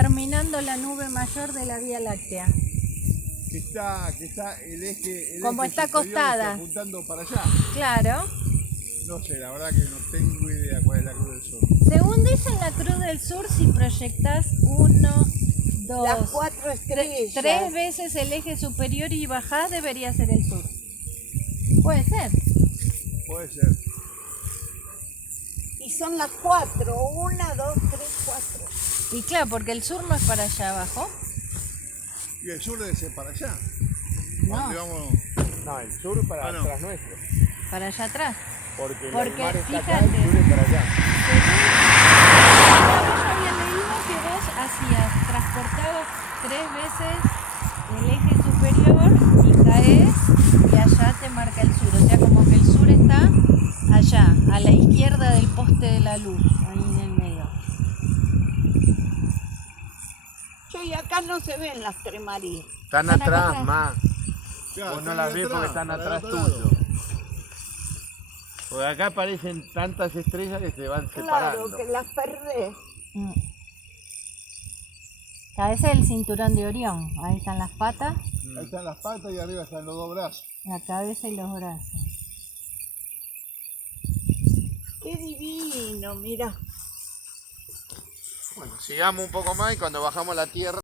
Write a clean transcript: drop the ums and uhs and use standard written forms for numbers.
terminando la nube mayor de la Vía Láctea. Que está el eje, Como eje está superior acostada. apuntando para allá. Claro. No sé, la verdad que no tengo idea cuál es la Cruz del Sur. Según dice la Cruz del Sur, si proyectás 1, 2, Las 4 estrellas. 3 veces el eje superior y bajás, debería ser el sur. Puede ser. Puede ser. Y son las 4. 1, 2, 3, 4. Y claro, porque el sur no es para allá abajo. Y el sur debe ser para allá. No. ¿Dónde vamos? No, el sur para no. atrás nuestro. Para allá atrás. Porque, Porque, el mar está acá, fíjate. el sur es para allá. Yo había leído que vos transportabas 3 veces el eje superior y caes y allá te marca el sur. O sea, como que el sur está allá, a la izquierda del poste de la luz, ahí en el medio. Yo, y acá no se ven las Tres Marías. Están Están acá atrás, atrás. más. Claro, Vos no están las ahí ves porque están para el atrás otro lado. tuyo. Porque acá aparecen tantas estrellas que se van Claro, separando. que las perdés. A ese es el cinturón de Orión. Ahí están las patas, Ahí están las patas y arriba están los dos brazos. la cabeza y los brazos. Qué divino, mira. Bueno, sigamos un poco más y cuando bajamos la tierra